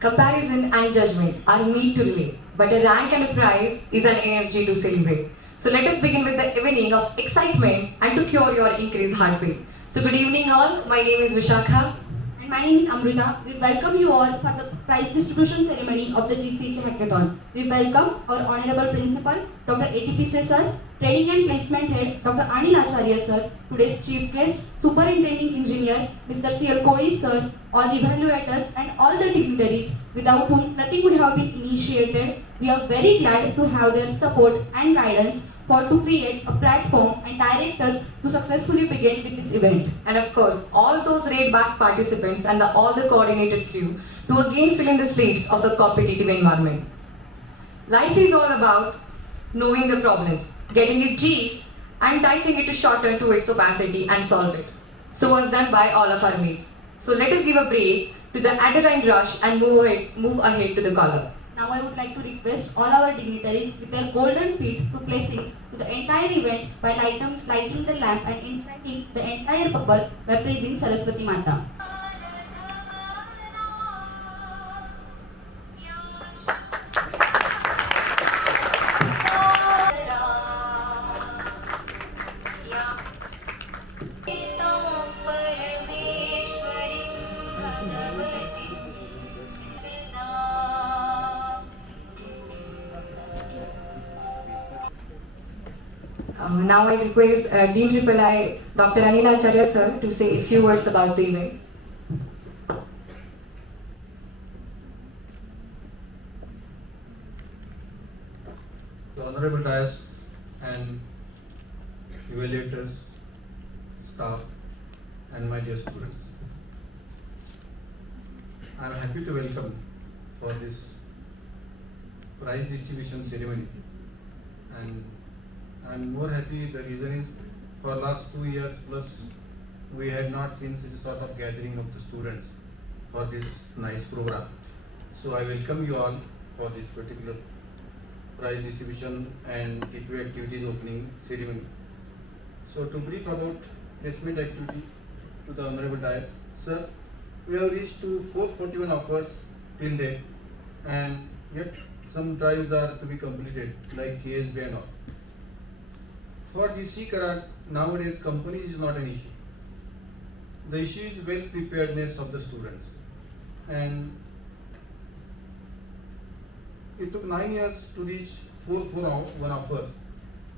Comparison and judgment are meant to relate, but a rank and a prize is an energy to celebrate. So let us begin with the evening of excitement and to cure your increased heartbeat. So good evening all, my name is Vishakha. And my name is Amrita. We welcome you all for the prize distribution ceremony of the GCEK Hackathon. We welcome our Honorable Principal, Dr. A.T.P. Sir, Training and Placement Head, Dr. Anil Acharya Sir, today's Chief Guest, Superintending Engineer, Mr. C.L. Kodi Sir, all the evaluators and all the dignitaries without whom nothing would have been initiated. We are very glad to have their support and guidance to create a platform and direct us to successfully begin with this event. And of course, all those raid-back participants and all the coordinated crew to again fill in the slates of the competitive environment. Life is all about knowing the problems, getting its G's and dicing it to shorten to its opacity and solve it. So was done by all of our mates. So let us give a break to the adrenaline rush and move ahead to the color. Now I would like to request all our dignitaries with their golden feet to blessings to the entire event by lighting the lamp and inflating the entire bubble by praising Saraswati Mata. Now I request Dean Triple I, Dr. Anil Acharya Sir, to say a few words about the event. The Honorable Dais and evaluators, staff, and my dear students, I am happy to welcome for this prize distribution ceremony, and I am more happy. The reason is, for last 2 years plus, we had not seen such a sort of gathering of the students for this nice program. So I welcome you all for this particular prize distribution and gateway activities opening ceremony. So to brief about placement activity to the Honorable Dais, sir, we have reached to 441 offers till date, and yet some drives are to be completed like KSB and all. For GCEK, nowadays company is not an issue. The issue is well preparedness of the students, and it took 9 years to reach 441 offers.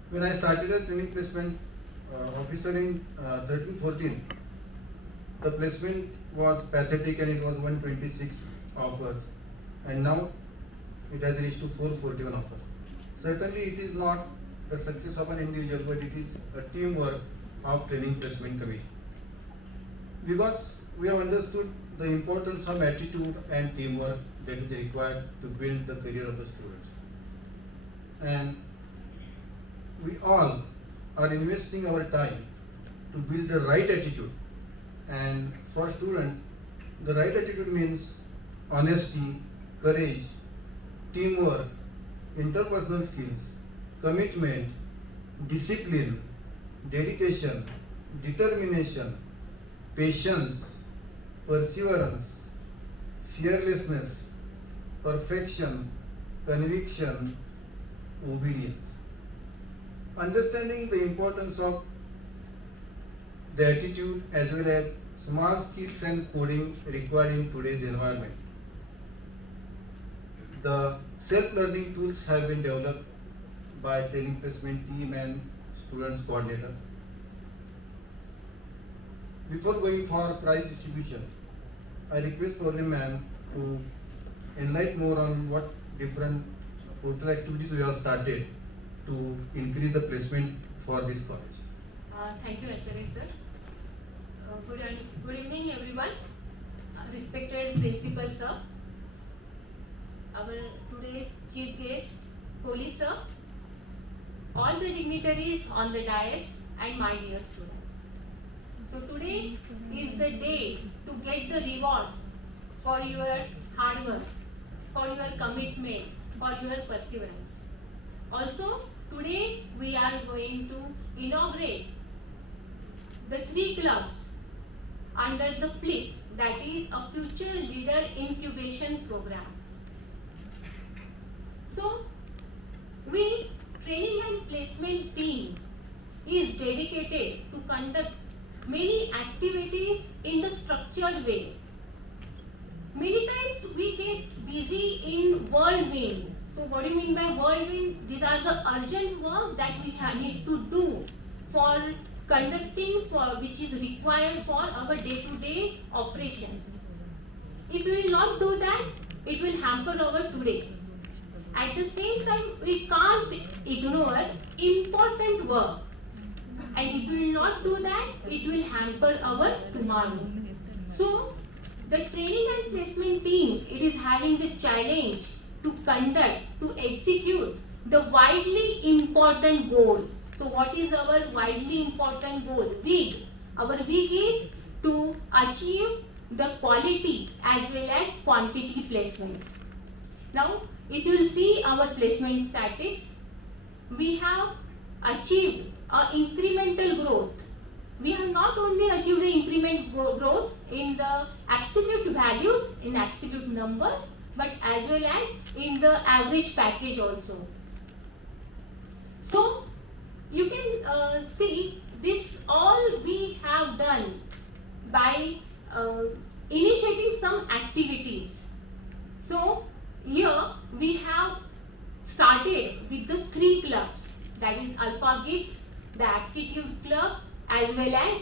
When I started as training placement officer in 13-14, the placement was pathetic and it was 126 offers, and now it has reached to 441 offers. Certainly it is not the success of an individual, but it is a teamwork of training placement committee. Because we have understood the importance of attitude and teamwork that is required to build the career of the students. And we all are investing our time to build the right attitude. And for students, the right attitude means honesty, courage, teamwork, interpersonal skills, commitment, discipline, dedication, determination, patience, perseverance, fearlessness, perfection, conviction, obedience. Understanding the importance of the attitude as well as smart skills and coding required in today's environment. The self-learning tools have been developed by training placement team and students coordinators. Before going for prize distribution, I request Corley ma'am to enlighten more on what different portal activities we have started to increase the placement for this college. Thank you, Acharya sir. Good evening, everyone. Respected principal sir, our today's chief guest, Kodi sir, all the dignitaries on the dais, and my dear students. So today is the day to get the rewards for your hard work, for your commitment, for your perseverance. Also, today we are going to inaugurate the 3 clubs under the flip that is a future leader incubation program. So, we training and placement team is dedicated to conduct many activities in the structured way. Many times we get busy in whirlwind. So what do you mean by whirlwind? These are the urgent work that we need to do for conducting which is required for our day-to-day operations. If we will not do that, it will hamper our today. At the same time, we can't ignore important work. And if we will not do that, it will hamper our tomorrow. So, the training and placement team, it is having the challenge to conduct, to execute the widely important goal. So, what is our widely important goal? WIG. Our WIG is to achieve the quality as well as quantity placement. Now, if you will see our placement statistics, we have achieved incremental growth. We have not only achieved the increment growth in the absolute values, in absolute numbers, but as well as in the average package also. So, you can see this all we have done by initiating some activities. So, here we have started with the 3 clubs, that is Alpha Geeks, the Aptitude Club, as well as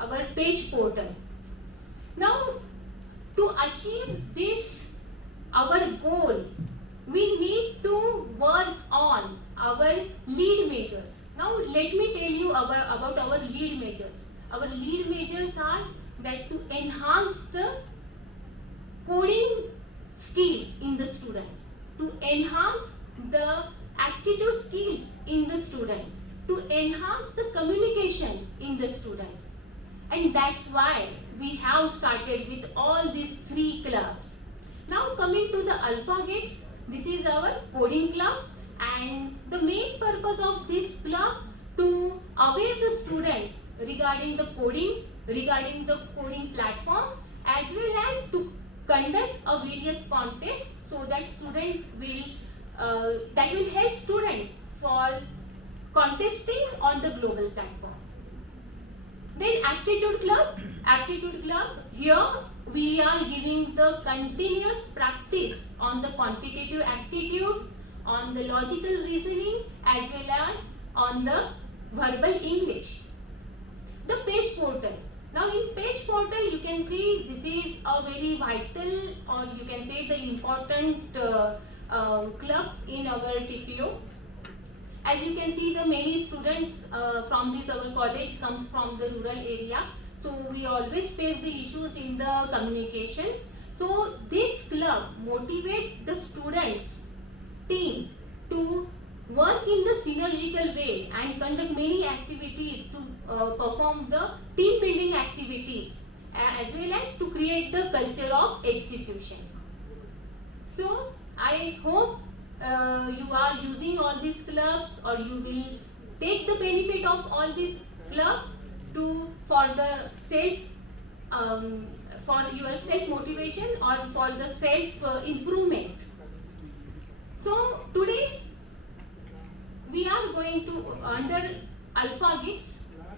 our page portal. Now, to achieve this, our goal, we need to work on our lead measures. Now, let me tell you about our lead measures. Our lead measures are that to enhance the coding skills in the students, to enhance the aptitude skills in the students, to enhance the communication in the students. And that's why we have started with all these 3 clubs. Now coming to the Alpha Geeks, this is our coding club, and the main purpose of this club to aware the students regarding the coding platform, as well as to conduct a various contests so that students will help students for contesting on the global platform. Then Aptitude Club, here we are giving the continuous practice on the quantitative aptitude, on the logical reasoning, as well as on the verbal English. The page portal. Now in page portal you can see this is a very vital, or you can say the important club in our TPO. As you can see, the many students from this our college comes from the rural area. So we always face the issues in the communication. So this club motivates the students team to work in the synergical way and conduct many activities to perform the team building activities, as well as to create the culture of execution. So I hope you are using all these clubs, or you will take the benefit of all these clubs for the for your self motivation or for the self improvement. So today we are going to, under Alpha Geeks,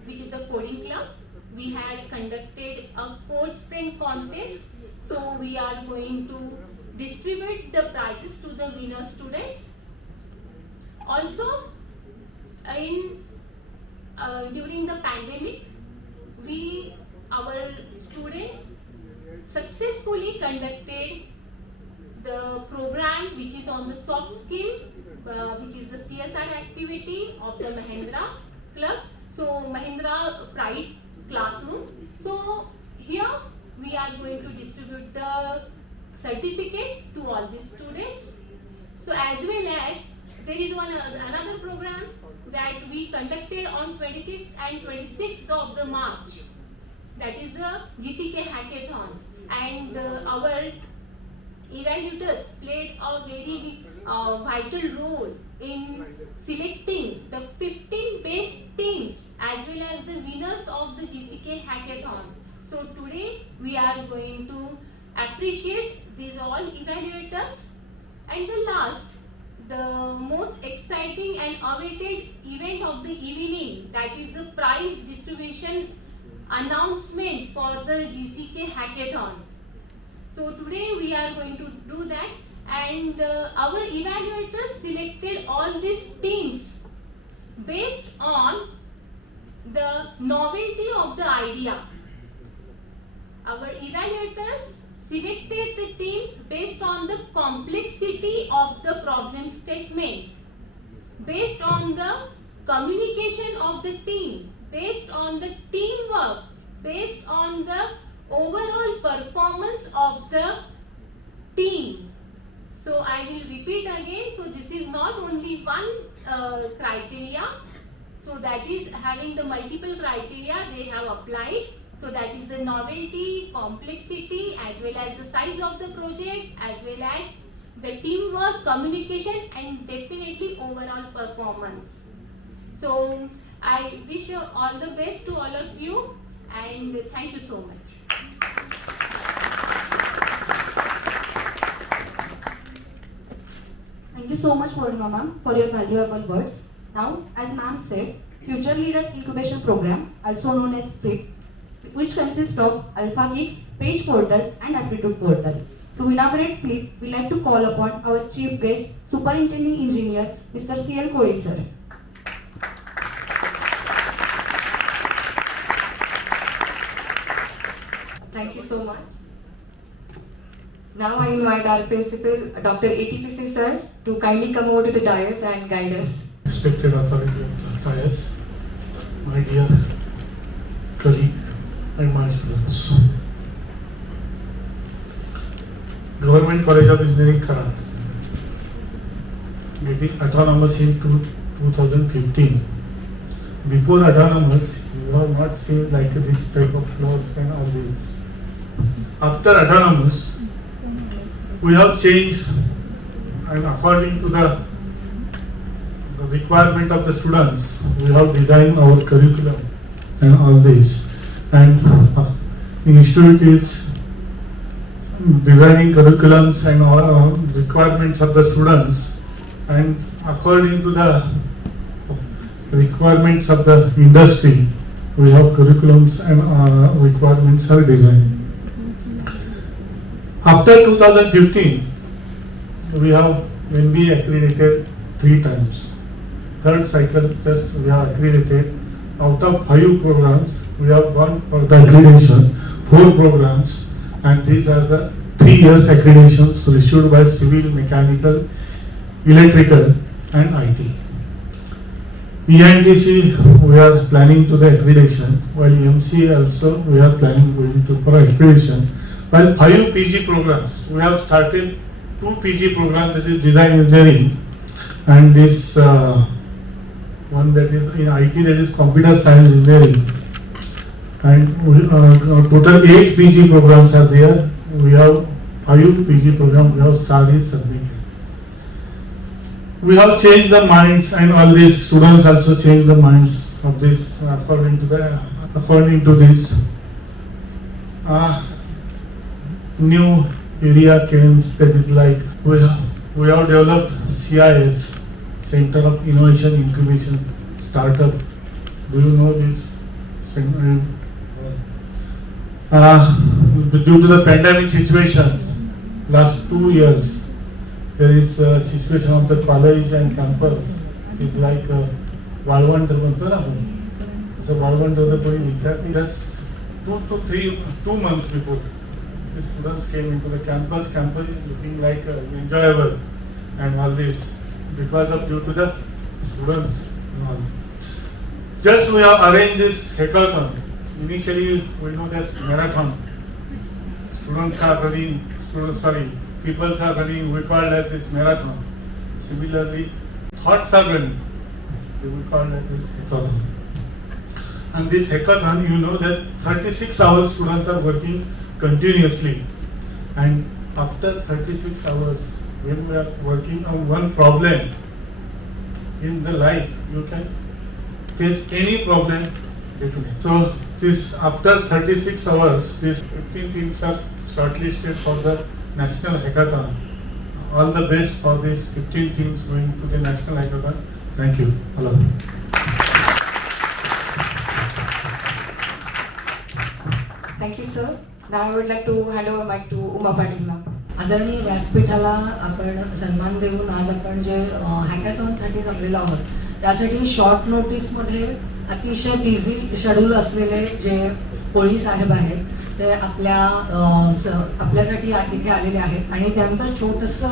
which is the coding club, we had conducted a code sprint contest. So we are going to distribute the prizes to the winner students. Also, during the pandemic, our students successfully conducted the program which is on the soft skill, which is the CSR activity of the Mahendra Club. So Mahendra Pride Classroom. So here we are going to distribute the certificates to all the students. So as well as there is another program that we conducted on 25th and 26th of the March. That is the GCEK Hackathon, and our evaluators played a very vital role in selecting the 15 best teams as well as the winners of the GCEK Hackathon. So today we are going to appreciate these all evaluators. And the last, the most exciting and awaited event of the evening, that is the prize distribution announcement for the GCEK Hackathon. So today we are going to do that, and our evaluators selected all these teams based on the novelty of the idea. Our evaluators selected the teams based on the complexity of the problem statement, based on the communication of the team, based on the teamwork, based on the overall performance of the team. So I will repeat again. So this is not only one criteria. So that is having the multiple criteria they have applied. So that is the novelty, complexity, as well as the size of the project, as well as the teamwork, communication, and definitely overall performance. So I wish you all the best to all of you, and thank you so much. Thank you so much, Purnima ma'am, for your valuable words. Now, as ma'am said, Future Leader Incubation Program, also known as FLIP, which consists of Alpha Geeks, Page Portal, and Aptitude Portal. To inaugurate FLIP, we like to call upon our chief guest, Superintending Engineer, Mr. C.L. Kohli sir. Thank you so much. Now I invite our principal, Dr. ATPC sir, to kindly come over to the dais and guide us. Respected authority of the dais, my dear colleague and my students. Government College of Engineering, Kharan, getting autonomous in 2015. Before autonomous, you have not seen like this type of floors and all this. After autonomous, we have changed, and according to the requirement of the students, we have designed our curriculum and all this. And the institute is designing curriculums and all requirements of the students, and according to the requirements of the industry, we have curriculums and requirements are designed. After 2015, we have MBA accredited 3 times. Third cycle just we have accredited. Out of 5 programs, we have gone for the accreditation, 4 programs, and these are the 3 years accreditations issued by civil, mechanical, electrical, and IT. ENTC, we are planning to the accreditation, while MCA also we are planning going to for accreditation. While 5 PG programs, we have started 2 PG programs, that is design engineering, and this one that is in IT, that is computer science engineering. And we, total 8 PG programs are there. We have 5 PG programs, we have studies submitted. We have changed the minds, and all these students also changed the minds of this according to this new area came, that is like we have developed CIS, Center of Innovation, Incubation, Startup. Do you know this? Due to the pandemic situations, last 2 years, there is a situation of the college and campus is like वाळवंट म्हणतो ना आपण. So वाळवंट कोणी विद्यार्थी just 2 months before, the students came into the campus. Campus is looking like enjoyable and all this because of due to the students. Just we have arranged this hackathon. Initially we know this marathon. People are running, we call as this marathon. Similarly, thoughts are running, we call as this hackathon. And this hackathon, you know that 36 hours students are working continuously. And after 36 hours, when we are working on one problem in the life, you can face any problem day to day. So this after 36 hours, these 15 teams are shortlisted for the National Hackathon. All the best for these 15 teams going to the National Hackathon. Thank you. Hello. Thank you, sir. Now I would like to hand over mic to Uma Patil ma'am. आदरणीय व्यासपीठाला आपण सन्मान देऊन आज आपण जे हॅकॅथॉनसाठी जमलेलो आहोत त्यासाठी short नोटीसमध्ये अतिशय busy schedule असलेले जे कोळी साहेब आहेत ते आपल्यासाठी इथे आलेले आहेत आणि त्यांचं छोटंसं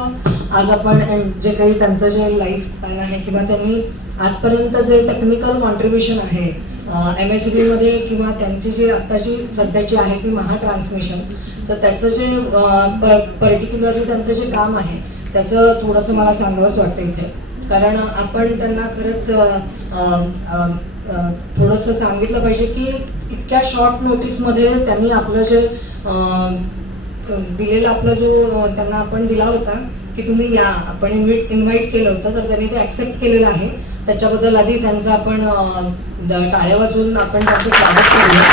आज आपण जे काही त्यांचं जे लाईफ स्टाईल आहे किंवा त्यांनी आजपर्यंत जे टेक्निकल कॉन्ट्रीब्युशन आहे MSCBमध्ये किंवा त्यांची जी आत्ताची सध्याची आहे ती महाट्रान्समिशन तर त्याचं जे पर्टिक्युलरली त्यांचं जे काम आहे त्याचं थोडंसं मला सांगावंच वाटतं इथे कारण आपण त्यांना खरंच थोडंसं सांगितलं पाहिजे की इतक्या शॉर्ट नोटीसमध्ये त्यांनी आपलं जे दिलेला आपला जो त्यांना आपण दिला होता की तुम्ही या आपण इन्व्हाइट केलं होतं तर त्यांनी ते ॲक्सेप्ट केलेलं आहे त्याच्याबद्दल आधी त्यांचं आपण टाळ्या वाजवून आपण त्यांचं स्वागत करूया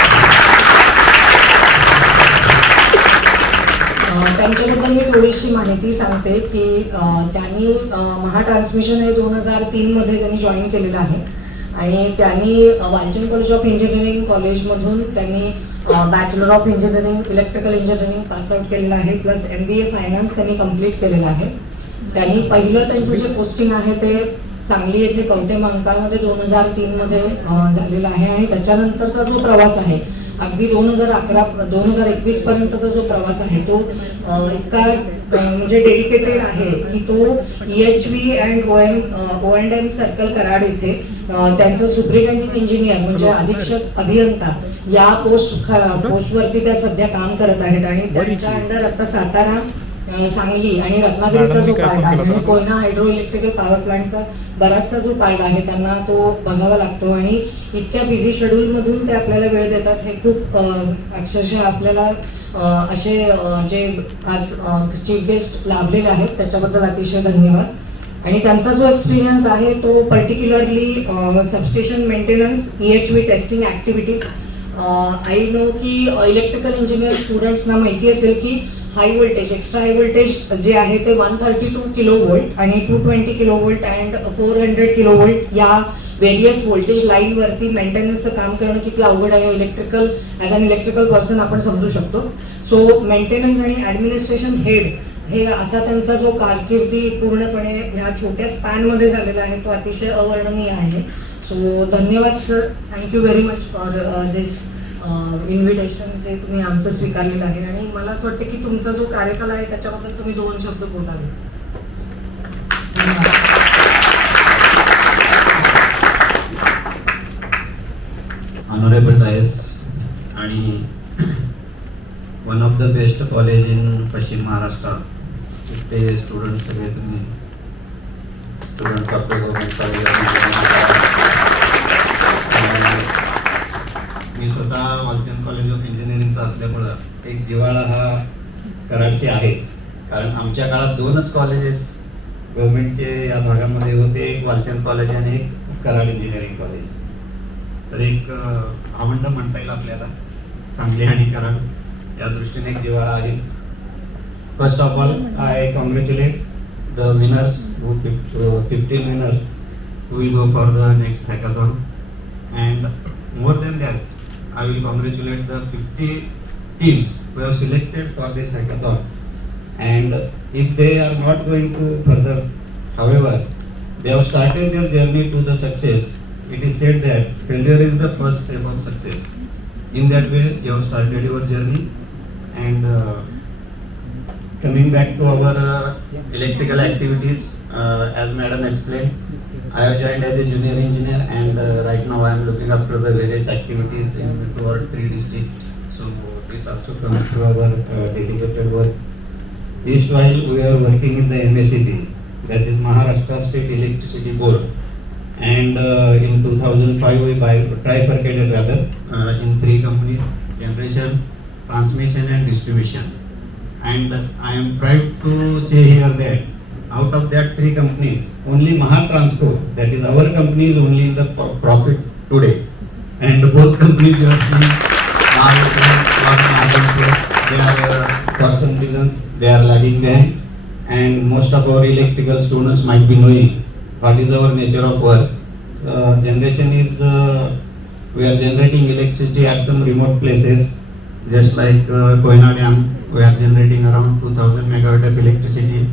त्यांच्याबद्दल मी थोडीशी माहिती सांगते की त्यांनी महाट्रान्समिशन हे 2003 मध्ये त्यांनी जॉईन केलेलं आहे आणि त्यांनी वालचंद कॉलेज ऑफ इंजिनिअरिंग कॉलेजमधून त्यांनी bachelor of engineering electrical engineering pass out केलेलं आहे प्लस MBA फायनान्स त्यांनी कंप्लीट केलेलं आहे त्यांनी पहिलं त्यांचं जे पोस्टिंग आहे ते सांगली येथे कवठे महांकाळमध्ये 2003 मध्ये झालेला आहे आणि त्याच्यानंतरचा जो प्रवास आहे अगदी 2021 पर्यंतचा जो प्रवास आहे तो इतका म्हणजे डेडिकेटेड आहे की तो EHV and O&M circle Karad येथे त्यांचं सुप्रिटेंडिंग इंजिनियर म्हणजे अधीक्षक अभियंता या पोस्टवरती त्या सध्या काम करत आहेत आणि त्यांच्या अंडर आता सातारा सांगली आणि रत्नागिरीचा जो पार्ट आहे आणि कोयना हायड्रो इलेक्ट्रिकल पॉवर प्लांटचा बराचसा जो पार्ट आहे त्यांना तो बघावा लागतो आणि इतक्या बिझी शेड्यूलमधून ते आपल्याला वेळ देतात हे खूप अक्षरशः आपल्याला असे जे आज चीफ गेस्ट लाभलेले आहेत त्याच्याबद्दल अतिशय धन्यवाद आणि त्यांचा जो एक्सपिरियन्स आहे तो particularly substation maintenance EHV testing activities I know की इलेक्ट्रिकल इंजिनियर स्टुडंट्सना माहिती असेल की high voltage extra high voltage जे आहे ते 132 किलो वोल्ट आणि 220 kilo volt and 400 kilo volt या वेरियस व्होल्टेज लाईनवरती मेंटेनन्सचं काम करणं किती अवघड आहे electrical as an electrical person आपण समजू शकतो सो मेंटेनन्स आणि ॲडमिनिस्ट्रेशन हेड हे असा त्यांचा जो कारकिर्दी पूर्णपणे ह्या छोट्या स्पॅनमध्ये झालेला आहे तो अतिशय अवर्णनीय आहे सो धन्यवाद sir thank you very much for this invitation जे तुम्ही आमचं स्वीकारलेलं आहे आणि मला असं वाटतं की तुमचा जो कार्यकाल आहे त्याच्याबद्दल तुम्ही 2 शब्द बोलावे ऑनरेबल डायस आणि one of the best college in पश्चिम महाराष्ट्र ते स्टुडंट सगळे तुम्ही स्टुडंट ऑफ द गव्हर्नमेंट मी स्वतः वालचंद कॉलेज ऑफ इंजिनिअरिंगचा असल्यामुळं एक जिव्हाळा हा कराडचे आहेच कारण आमच्या काळात 2च कॉलेजेस गव्हर्नमेंटचे या भागामध्ये होते एक वालचंद कॉलेज आणि एक कराड इंजिनिअरिंग कॉलेज तर एक भावंड म्हणता येईल आपल्याला सांगली आणि कराड या दृष्टीने एक जिव्हाळा आहे first of all I congratulate the winners 15 winners who will go for the next hackathon and more than that I will congratulate the 50 teams who have selected for this hackathon and if they are not going to further however they have started their journey to the success it is said that failure is the first step of success in that way you have started your journey and coming back to our electrical activities as madam explained I have joined as a junior engineer and right now I am looking after the various activities in 2 or 3 districts so this also comes through our dedicated work this while we are working in the MSCB that is Maharashtra State Electricity Board and in 2005 we trifurcated rather in 3 companies generation transmission and distribution and I am proud to say here that out of that 3 companies only Mahatransco that is our company is only in the profit today And both companies you are seeing they are for some reasons they are lagging behind, and most of our electrical students might be knowing what is our nature of work. Generation is we are generating electricity at some remote places, just like Koyna Dam. We are generating around 2000 megawatt of electricity,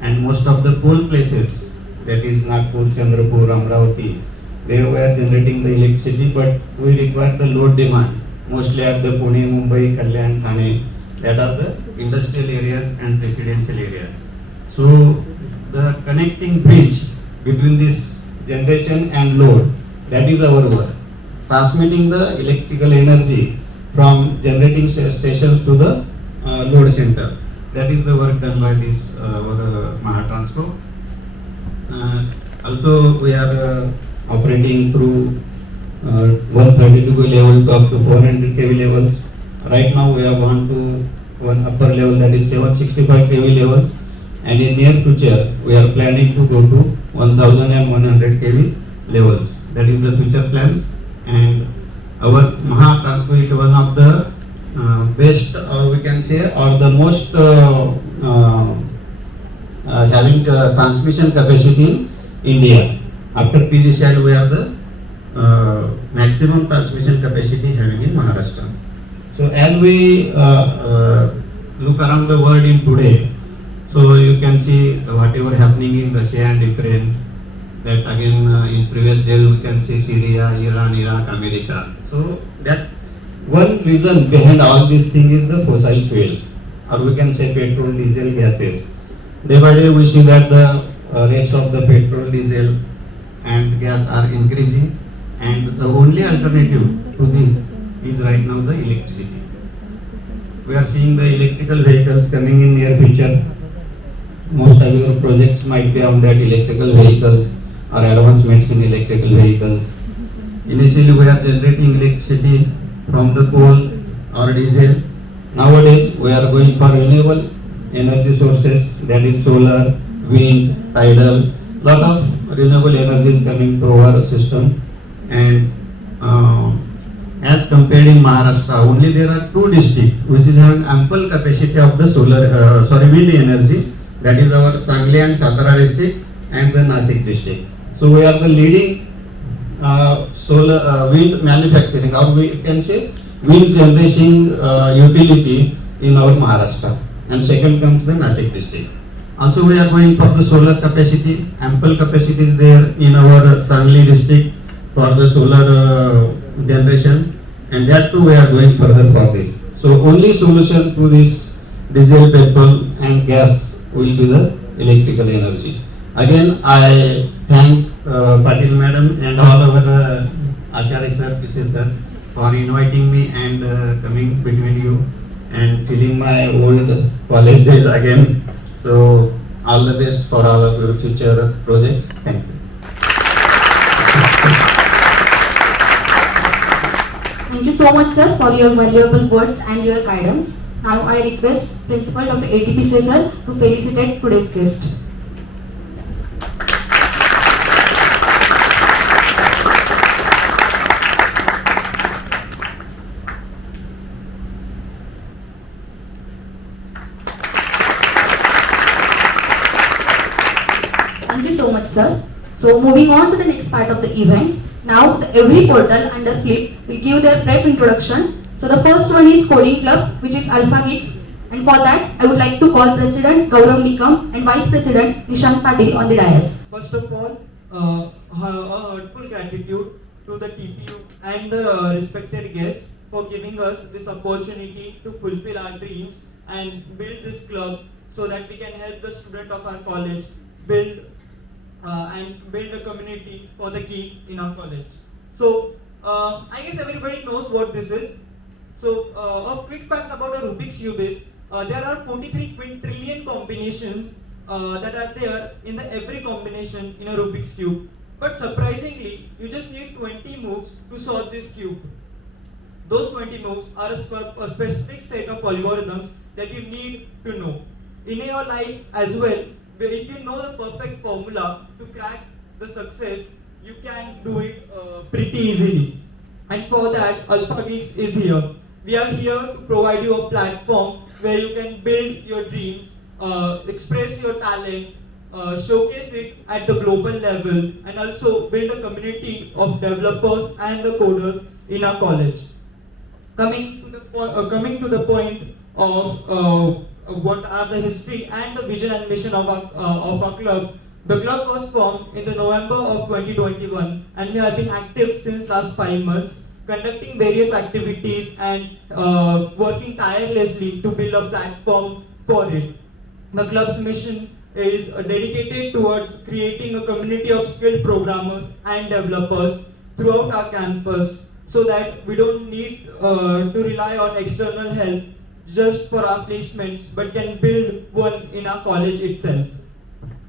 and most of the coal places, that is Nagpur, Chandrapur, Amravati, they were generating the electricity, but we require the load demand mostly at the Pune, Mumbai, Kalyan, Thane, that are the industrial areas and residential areas. So the connecting bridge between this generation and load, that is our work. Transmitting the electrical energy from generating stations to the load center. That is the work done by this Mahatransco. Also, we are operating through 132 kV level to up to 400 kV levels. Right now, we have gone to one upper level, that is 765 kV levels, and in near future, we are planning to go to 1100 kV levels. That is the future plans, and our Mahatransco is one of the best, or we can say, or the most having transmission capacity in India. After PGCIL, we have the maximum transmission capacity having in Maharashtra. So as we look around the world in today, so you can see whatever happening in Russia and Ukraine, that again in previous days we can see Syria, Iran, Iraq, America. So that one reason behind all these things is the fossil fuel, or we can say petrol, diesel, gases. Day by day we see that the rates of the petrol, diesel and gas are increasing, and the only alternative to this is right now the electricity. We are seeing the electrical vehicles coming in near future. Most of your projects might be on that electrical vehicles or advancements in electrical vehicles. Initially we are generating electricity from the coal or diesel. Nowadays we are going for renewable energy sources, that is solar, wind, tidal. Lot of renewable energy is coming to our system, and as compared in Maharashtra, only there are 2 districts which is having ample capacity of the wind energy. That is our Sangli and Satara district and the Nasik district. So we are the leading wind manufacturing, or we can say wind generation utility in our Maharashtra, and second comes the Nasik district. Also we are going for the solar capacity. Ample capacity is there in our Sangli district for the solar generation, and that too we are going further for this. So only solution to this diesel, petrol and gas will be the electrical energy. Again, I thank Patil Madam and all our Acharya sir, PC sir, for inviting me and coming between you and filling my old college days again. So all the best for all of your future projects. Thank you. Thank you so much, sir, for your valuable words and your guidance. Now I request Principal Dr. ATP sir to felicitate today's guest. Thank you so much, sir. So moving on to the next part of the event. Now every portal under Flip will give their prep introduction. So the first one is Coding Club, which is Alpha Geeks, and for that I would like to call President Gaurav Nikam and Vice President Nishant Patil on the dais. First of all, a heartfelt gratitude to the TPU and the respected guests for giving us this opportunity to fulfill our dreams and build this club so that we can help the student of our college build the community for the geeks in our college. So I guess everybody knows what this is. So a quick fact about a Rubik's Cube is there are 43 quintillion combinations that are there in every combination in a Rubik's Cube. But surprisingly, you just need 20 moves to solve this cube. Those 20 moves are a specific set of algorithms that you need to know. In your life as well, if you know the perfect formula to crack the success, you can do it pretty easily. And for that, Alpha Geeks is here. We are here to provide you a platform where you can build your dreams, express your talent, showcase it at the global level, and also build a community of developers and the coders in our college. Coming to the point of what are the history and the vision and mission of our club. The club was formed in the November of 2021, and we have been active since last 5 months, conducting various activities and working tirelessly to build a platform for it. The club's mission is dedicated towards creating a community of skilled programmers and developers throughout our campus, so that we don't need to rely on external help just for our placements, but can build one in our college itself.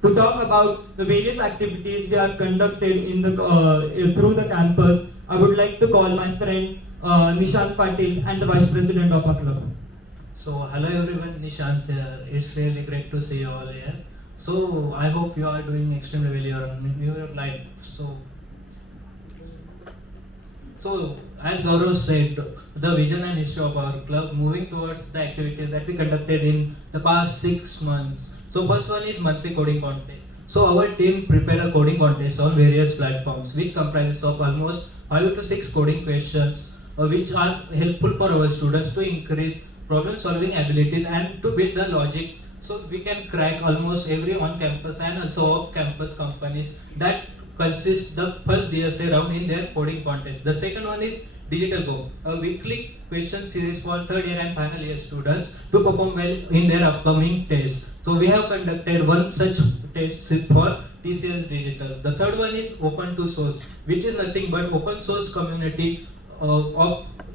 To talk about the various activities we have conducted in the through the campus, I would like to call my friend Nishant Patil and the Vice President of our club. So hello everyone, Nishant here. It's really great to see you all here. So I hope you are doing extremely well in your life. So as Gaurav said, the vision and history of our club moving towards the activities that we conducted in the past 6 months. So first one is monthly coding contest. So our team prepared a coding contest on various platforms, which comprises of almost 5 to 6 coding questions, which are helpful for our students to increase problem solving abilities and to build the logic, so we can crack almost every on-campus and also off-campus companies that consist the first DSA round in their coding contest. The second one is Digital Go, a weekly question series for third year and final year students to perform well in their upcoming tests. So we have conducted one such test for TCS Digital. The third one is Open to Source, which is nothing but open source community of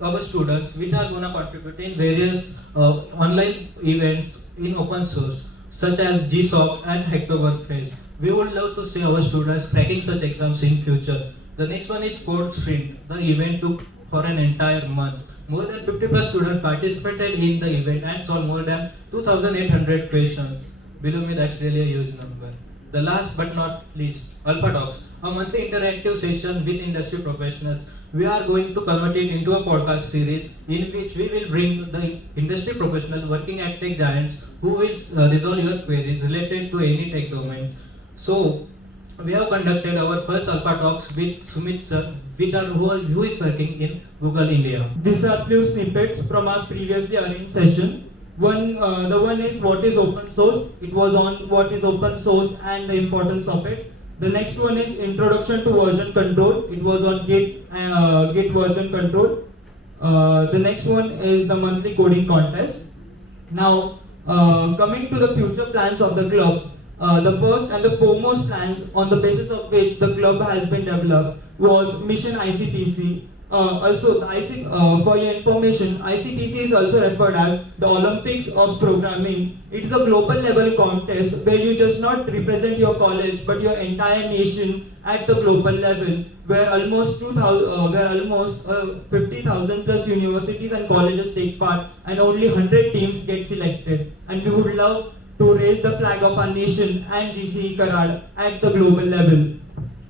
our students, which are going to contribute in various online events in open source, such as GCEK and Hacktoberfest. We would love to see our students cracking such exams in future. The next one is Code Sprint. The event took for an entire month. More than 50 plus students participated in the event and solved more than 2,800 questions. Believe me, that's really a huge number. The last but not least, Alpha Talks, a monthly interactive session with industry professionals. We are going to convert it into a podcast series in which we will bring the industry professionals working at tech giants who will resolve your queries related to any tech domain. So we have conducted our first Alpha Talks with Sumit sir, who is working in Google India. These are few snippets from our previously arranged sessions. The one is what is open source. It was on what is open source and the importance of it. The next one is introduction to version control. It was on Git version control. The next one is the monthly coding contest. Now, coming to the future plans of the club, the first and the foremost plans on the basis of which the club has been developed was Mission ICTC. Also, for your information, ICTC is also referred as the Olympics of Programming. It's a global level contest where you just not represent your college but your entire nation at the global level, where almost 50,000 plus universities and colleges take part, and only 100 teams get selected. And we would love to raise the flag of our nation and GCEK at the global level.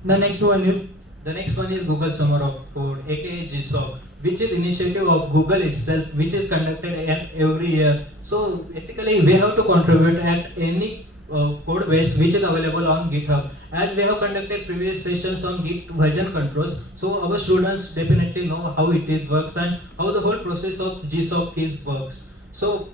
The next one is Google Summer of Code, aka GCEK, which is initiative of Google itself, which is conducted every year. So basically, we have to contribute at any code base which is available on GitHub. As we have conducted previous sessions on Git version controls, so our students definitely know how it is works and how the whole process of GCEK works. So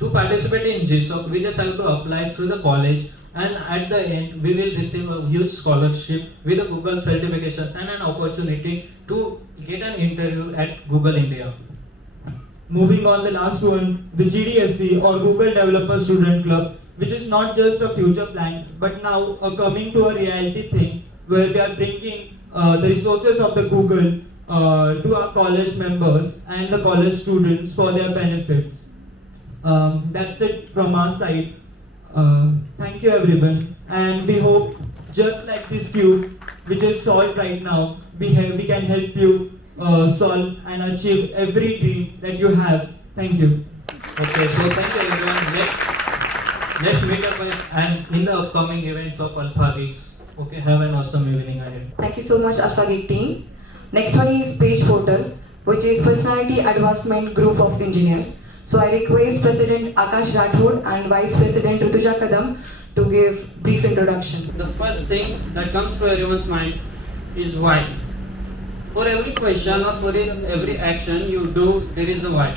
to participate in GCEK, we just have to apply through the college, and at the end we will receive a huge scholarship with a Google certification and an opportunity to get an interview at Google India. Moving on, the last one, the GDSC or Google Developer Student Club, which is not just a future plan but now coming to a reality thing, where we are bringing the resources of the Google to our college members and the college students for their benefits. That's it from our side. Thank you everyone, and we hope just like this cube which is solved right now, we can help you solve and achieve every dream that you have. Thank you. Okay, so thank you everyone. Let's meet up and in the upcoming events of Alpha Geeks. Okay, have an awesome evening ahead. Thank you so much, Alpha Geek team. Next one is Page Portal, which is Personality Advancement Group of Engineer. So I request President Akash Rathod and Vice President Rutuja Kadam to give brief introduction. The first thing that comes to everyone's mind is why. For every question or for every action you do, there is a why.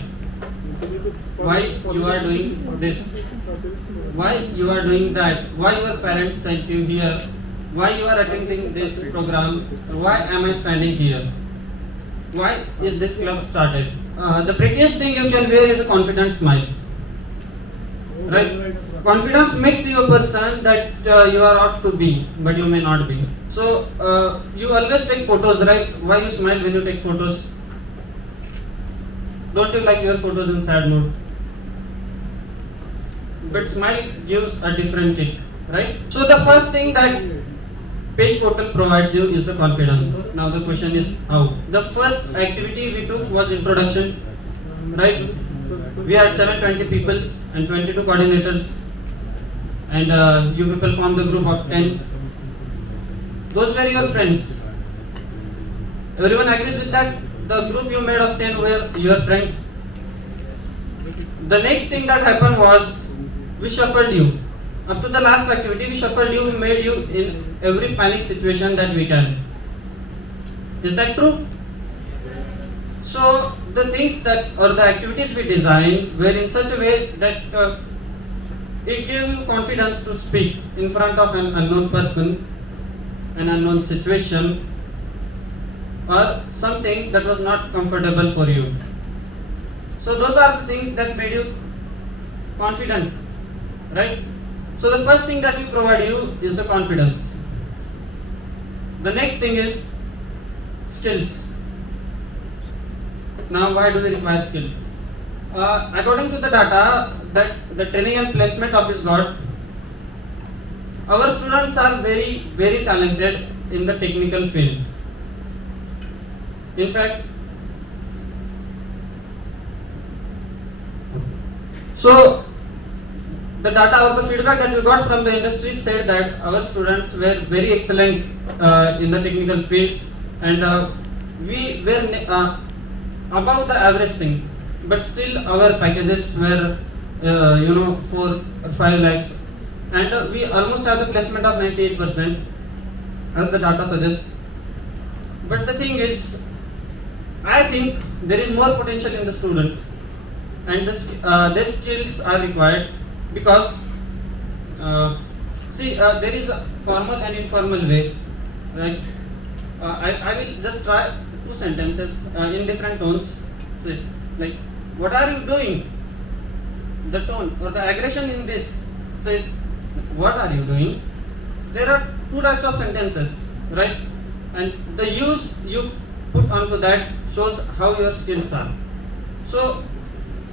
Why you are doing this? Why you are doing that? Why your parents sent you here? Why you are attending this program? Why am I standing here? Why is this club started? The prettiest thing you can wear is a confident smile. Right? Confidence makes you a person that you are ought to be, but you may not be. So you always take photos, right? Why you smile when you take photos? Don't you like your photos in sad mood? But smile gives a different kick, right? So the first thing that Page Portal provides you is the confidence. Now the question is how? The first activity we took was introduction, right? We had 720 people and 22 coordinators, and you people formed the group of 10. Those were your friends. Everyone agrees with that? The group you made of 10 were your friends. The next thing that happened was we shuffled you. Up to the last activity, we shuffled you, made you in every panic situation that we can. Is that true? So the things that or the activities we designed were in such a way that it gave you confidence to speak in front of an unknown person, an unknown situation, or something that was not comfortable for you. So those are the things that made you confident, right? So the first thing that we provide you is the confidence. The next thing is skills. Now why do we require skills? According to the data that the Training and Placement Office got, our students are very, very talented in the technical fields. In fact, so the data or the feedback that we got from the industry said that our students were very excellent in the technical field, and we were above the average thing, but still our packages were 4 or 5 lakhs, and we almost have the placement of 98% as the data suggests. But the thing is, I think there is more potential in the students, and their skills are required because there is a formal and informal way, right? I will just try 2 sentences in different tones. So, like, what are you doing? The tone or the aggression in this says, what are you doing? There are 2 types of sentences, right? And the use you put onto that shows how your skills are. So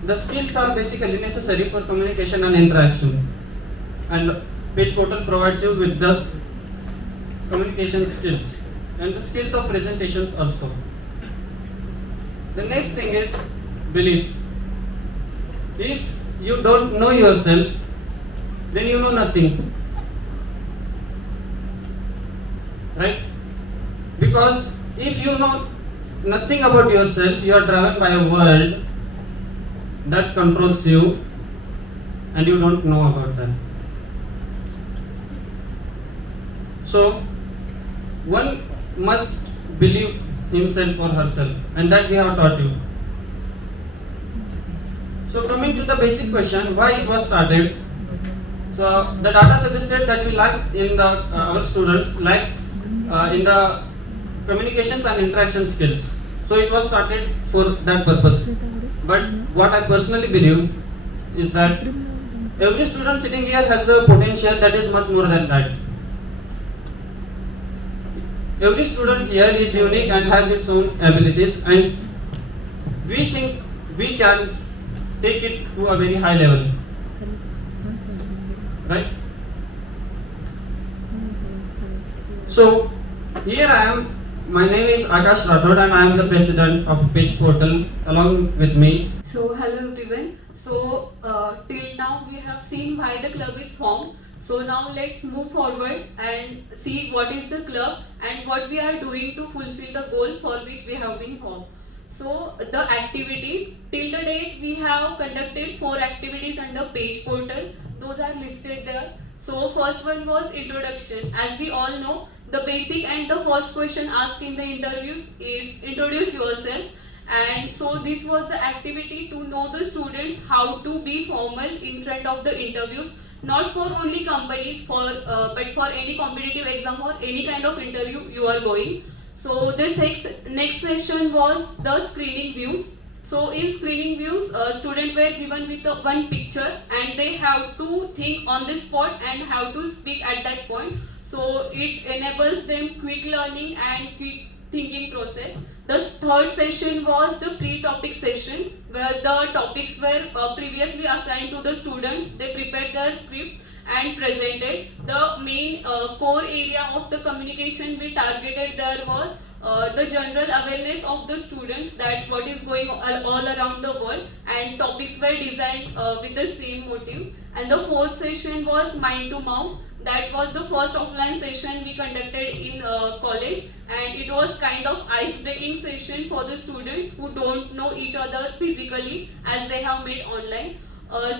the skills are basically necessary for communication and interaction, and Page Portal provides you with the communication skills and the skills of presentations also. The next thing is belief. If you don't know yourself, then you know nothing, right? Because if you know nothing about yourself, you are driven by a world that controls you and you don't know about that. So one must believe himself or herself, and that we have taught you. So coming to the basic question, why it was started. So the data suggested that we lack in the our students lack in the communications and interaction skills. So it was started for that purpose. But what I personally believe is that every student sitting here has a potential that is much more than that. Every student here is unique and has its own abilities, and we think we can take it to a very high level, right? So here I am. My name is Akash Rathod and I am the president of Page Portal along with me. So hello everyone. So till now we have seen why the club is formed. So now let's move forward and see what is the club and what we are doing to fulfill the goal for which we have been formed. So the activities, till the date we have conducted 4 activities under page portal. Those are listed there. So first one was introduction. As we all know, the basic and the first question asked in the interviews is introduce yourself. And so this was the activity to know the students how to be formal in front of the interviews, not for only companies, but for any competitive exam or any kind of interview you are going. So this next session was the screening views. So in screening views, students were given with one picture and they have to think on the spot and have to speak at that point. So it enables them quick learning and quick thinking process. The third session was the pre-topic session where the topics were previously assigned to the students. They prepared their script and presented. The main core area of the communication we targeted there was the general awareness of the students that what is going all around the world, and topics were designed with the same motive. And the fourth session was mind to mouth. That was the first offline session we conducted in college, and it was kind of ice-breaking session for the students who don't know each other physically as they have met online.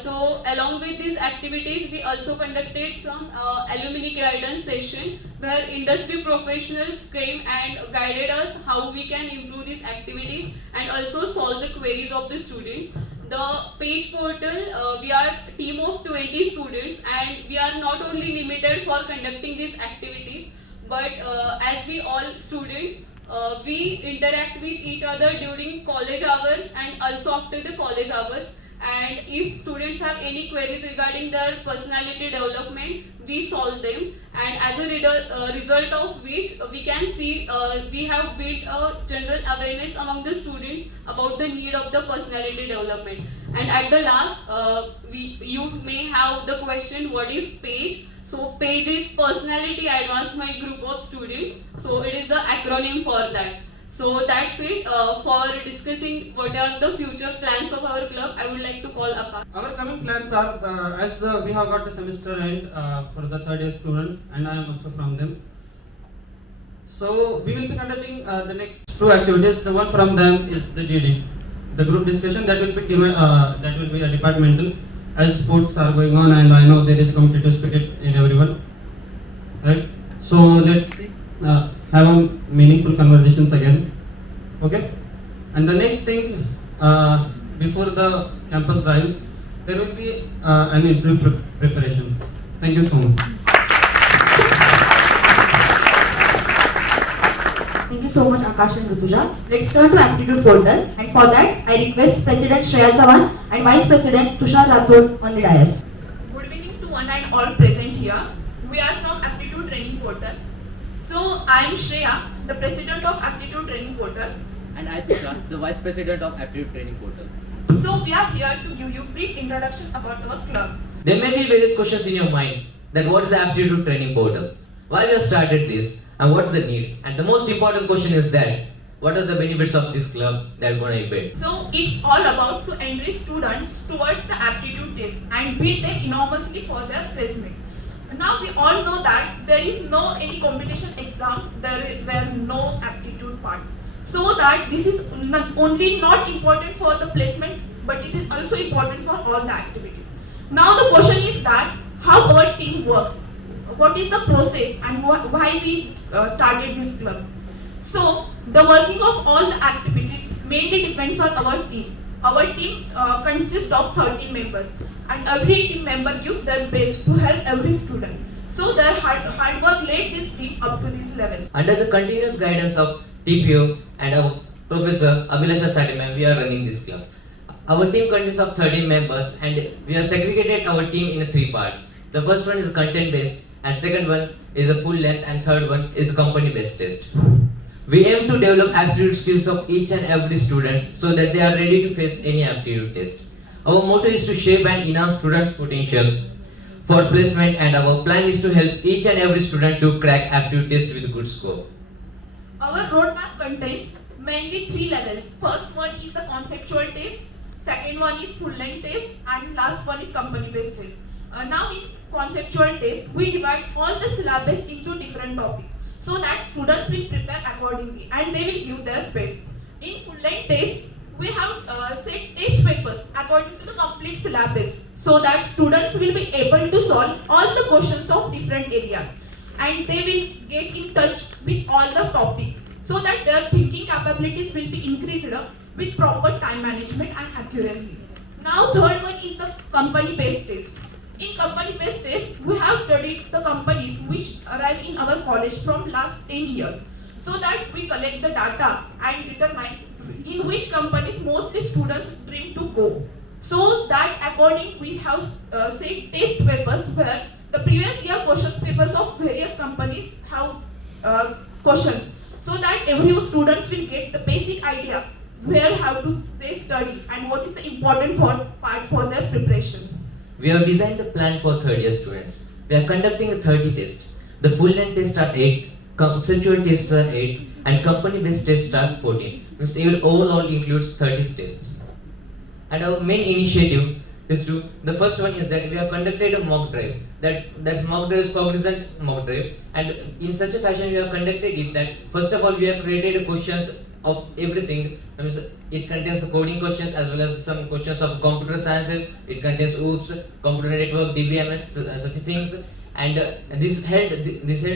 So along with these activities, we also conducted some alumni guidance session where industry professionals came and guided us how we can improve these activities and also solve the queries of the students. The page portal, we are a team of 20 students and we are not only limited for conducting these activities, but as we all students, we interact with each other during college hours and also after the college hours. And if students have any queries regarding their personality development, we solve them, and as a result of which we can see we have built a general awareness among the students about the need of the personality development. And at the last, you may have the question, what is PAGE? So PAGE is Personality Advancement Group of Students. So it is the acronym for that. So that's it. For discussing what are the future plans of our club, I would like to call Appa. Our coming plans are, as we have got the semester end for the third year students, and I am also from them. So we will be conducting the next 2 activities. The one from them is the GD, the group discussion that will be given, that will be a departmental, as sports are going on, and I know there is a competitive spirit in everyone. Right. So let's see. Have a meaningful conversations again, okay? And the next thing, before the campus drives, there will be an interview preparations. Thank you so much. Thank you so much, Akash and Rutuja. Let's turn to Aptitude portal, and for that, I request President Shreya Chavan and Vice President Tushar Rathod on the dais. Good evening to one and all present here. We are from Aptitude Training Portal. So I am Shreya, the President of Aptitude Training Portal. And I am Tushar, the Vice President of Aptitude Training Portal. So we are here to give you brief introduction about our club. There may be various questions in your mind that what is the Aptitude Training Portal? Why we have started this and what is the need? And the most important question is that what are the benefits of this club that we are going to build? So it's all about to enrich students towards the aptitude test and build them enormously for their placement. Now we all know that there is no any competition exam, there were no aptitude part. So that this is not only not important for the placement, but it is also important for all the activities. Now the question is that how our team works, what is the process and why we started this club. So the working of all the activities mainly depends on our team. Our team consists of 13 members, and every team member gives their best to help every student. So their hard work led this team up to this level. Under the continuous guidance of TPO and our Professor Abhilasha Satiman, we are running this club. Our team consists of 13 members and we have segregated our team in 3 parts. The first one is content based, and second one is a full length, and third one is a company based test. We aim to develop aptitude skills of each and every student so that they are ready to face any aptitude test. Our motto is to shape and enhance students' potential for placement, and our plan is to help each and every student to crack aptitude test with good score. Our roadmap contains mainly 3 levels. First one is the conceptual test, second one is full length test, and last one is company based test. Now in conceptual test, we divide all the syllabus into different topics so that students will prepare accordingly and they will give their best. In full-length test, we have set test papers according to the complete syllabus so that students will be able to solve all the questions of different areas and they will get in touch with all the topics so that their thinking capabilities will be increased with proper time management and accuracy. Now third one is the company-based test. In company-based test, we have studied the companies which arrived in our college from last 10 years so that we collect the data and determine in which companies mostly students dream to go. So that according we have set test papers where the previous year question papers of various companies have questions so that every students will get the basic idea where how to they study and what is the important part for their preparation. We have designed a plan for third year students. We are conducting a 30 tests. The full length tests are 8, conceptual tests are 8, and company based tests are 14. Means it overall includes 30 tests. And our main initiative is to, the first one is that we have conducted a mock drive. That's mock drive is cognizant mock drive. And in such a fashion we have conducted it that first of all we have created questions of everything. It contains coding questions as well as some questions of computer sciences. It contains OOPS, computer network, DBMS, such things. And this held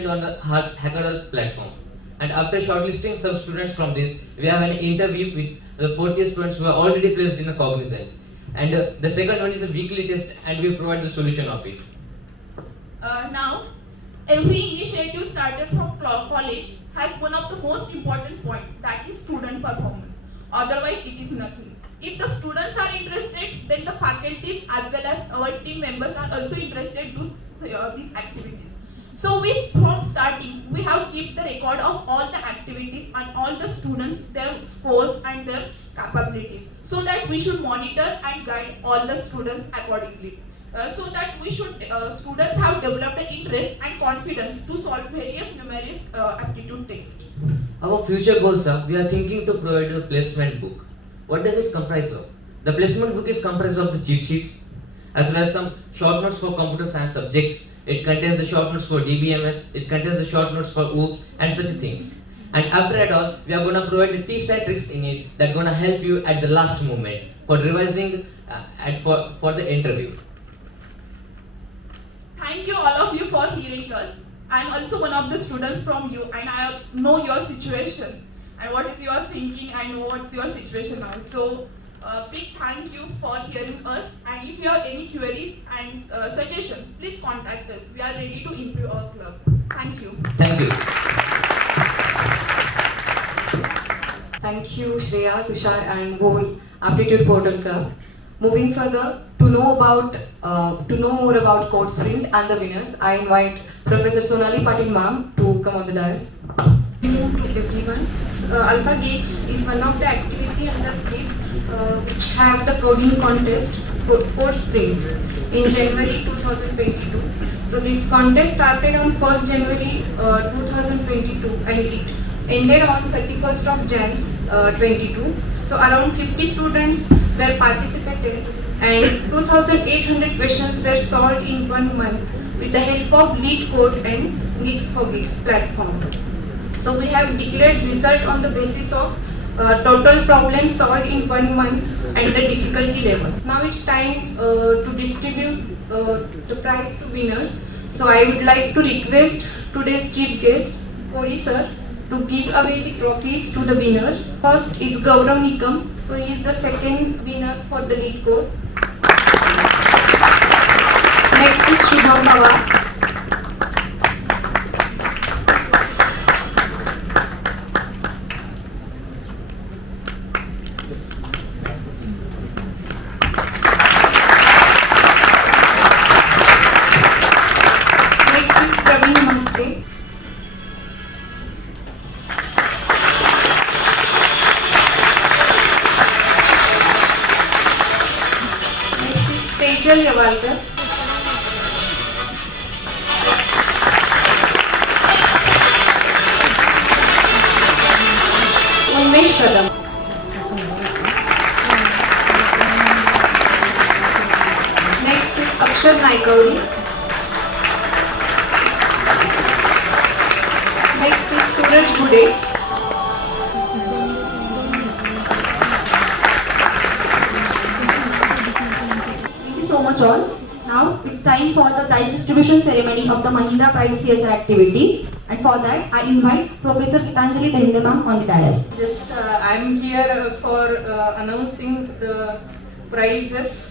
on the Hackathon platform. And after shortlisting some students from this, we have an interview with the fourth year students who are already placed in a cognizant. And the second one is a weekly test, and we provide the solution of it. Now, every initiative started from college has one of the most important points, that is student performance. Otherwise, it is nothing. If the students are interested, then the faculty as well as our team members are also interested to these activities. So from starting, we have kept the record of all the activities and all the students, their scores and their capabilities, so that we should monitor and guide all the students accordingly. So that we should students have developed an interest and confidence to solve various numerous aptitude tests. Our future goals are, we are thinking to provide a placement book. What does it comprise of? The placement book is comprised of the cheat sheets as well as some short notes for computer science subjects. It contains the short notes for DBMS, it contains the short notes for OOP and such things. And after that all, we are going to provide the tips and tricks in it that are going to help you at the last moment for revising and for the interview. Thank you all of you for hearing us. I am also one of the students from you and I know your situation and what is your thinking and what's your situation now. So big thank you for hearing us, and if you have any queries and suggestions, please contact us. We are ready to improve our club. Thank you. Thank you. Thank you, Shreya, Tushar, and whole Aptitude Portal Club. Moving further, to know more about Code Sprint and the winners, I invite Professor Sonali Patil ma'am to come on the dais. To everyone. Alpha Geeks is one of the activities under this which have the coding contest for Code Sprint in January 2022. So this contest started on 1st January 2022 and it ended on 31st of Jan 22. So around 50 students were participated and 2,800 questions were solved in 1 month with the help of Lead Code and Geeks for Geeks platform. So we have declared result on the basis of total problems solved in 1 month and the difficulty levels. Now it's time to distribute the prize to winners. So I would like to request today's chief guest, Kori sir, to give away the trophies to the winners. First is Gaurav Nikam. So he is the second winner for the Lead Code. Next is Shubham Pawar. Next is Akshar Naik. Naikodi. Next is Suraj Gude. Thank you so much all. Now it's time for the prize distribution ceremony of the Mahindra Pride CSR activity. And for that, I invite Professor Gitanjali Dhende ma'am on the dais. Just I'm here for announcing the prizes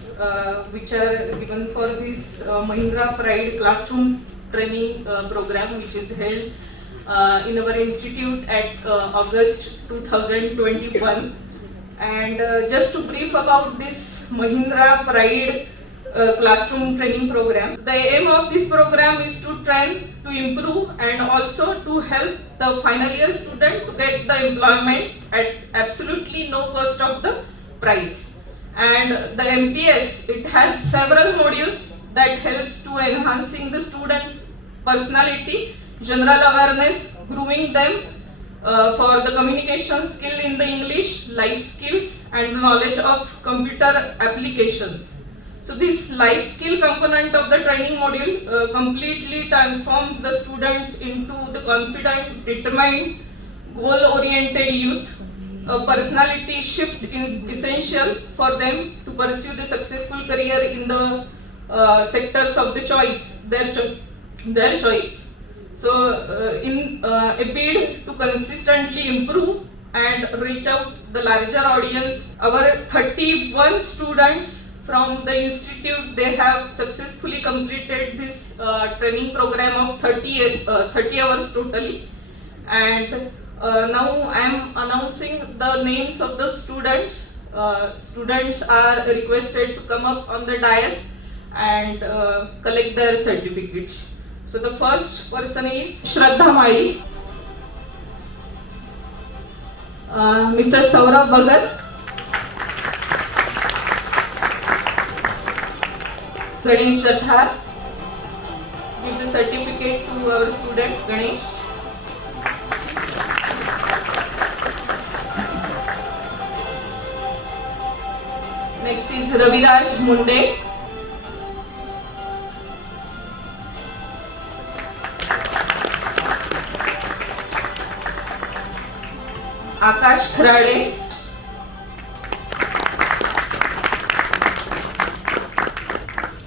which are given for this Mahindra Pride classroom training program, which is held in our institute at August 2021. And just to brief about this Mahindra Pride classroom training program. The aim of this program is to train, to improve, and also to help the final year student to get the employment at absolutely no cost of the price. And the MPS, it has several modules that helps to enhancing the students' personality, general awareness, grooming them for the communication skill in the English, life skills, and knowledge of computer applications. So this life skill component of the training module completely transforms the students into the confident, determined, goal-oriented youth. A personality shift is essential for them to pursue the successful career in the sectors of the choice, their choice. So in a bid to consistently improve and reach out the larger audience, our 31 students from the institute, they have successfully completed this training program of 30 hours totally. And now I am announcing the names of the students. Students are requested to come up on the dais and collect their certificates. So the first person is Shraddha Mali, Mr. Saurabh Bhagat, Ganesh Jathar. Give the certificate to our student Ganesh. Next is Raviraj Munde. Akash Kharade.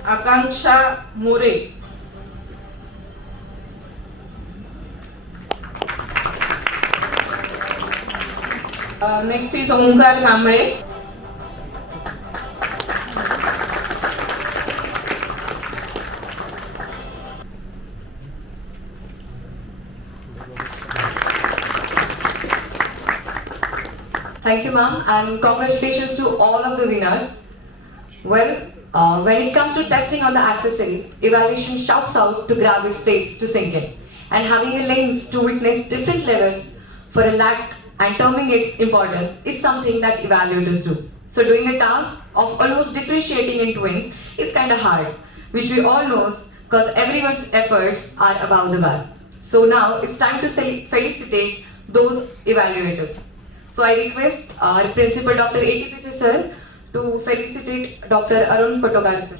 Akanksha More. Next is Omkar Kamre. Thank you, ma'am, and congratulations to all of the winners. Well, when it comes to testing on the accessories, evaluation shouts out to grab its place to sink in, and having a lens to witness different levels for a lack and terming its importance is something that evaluators do. So doing a task of almost differentiating in twins is kind of hard, which we all know because everyone's efforts are above the bar. So now it's time to felicitate those evaluators. So I request our Principal Dr. ATPC sir to felicitate Dr. Arun Kotogar sir.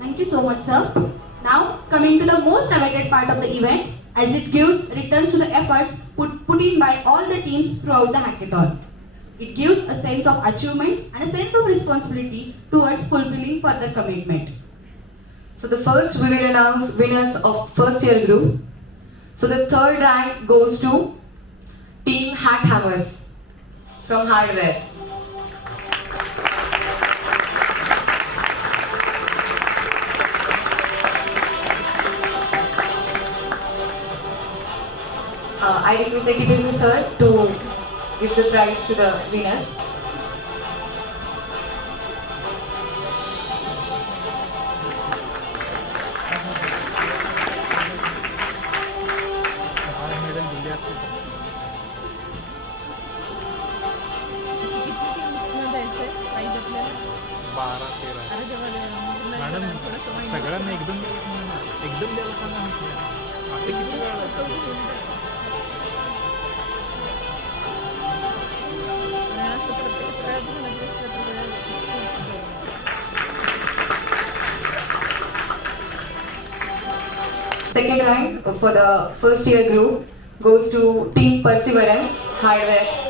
Thank you so much, sir. Now, coming to the most awaited part of the event, as it gives returns to the efforts put in by all the teams throughout the hackathon. It gives a sense of achievement and a sense of responsibility towards fulfilling further commitment. So the first we will announce winners of first year group. So the third rank goes to Team Hack Hammers from Hardware. I request the ATPC sir to give the prize to the winners. सगळ्यांना एकदम द्यायला सांगा असे किती वेळा second rank for the first year group goes to Team Perseverance Hardware.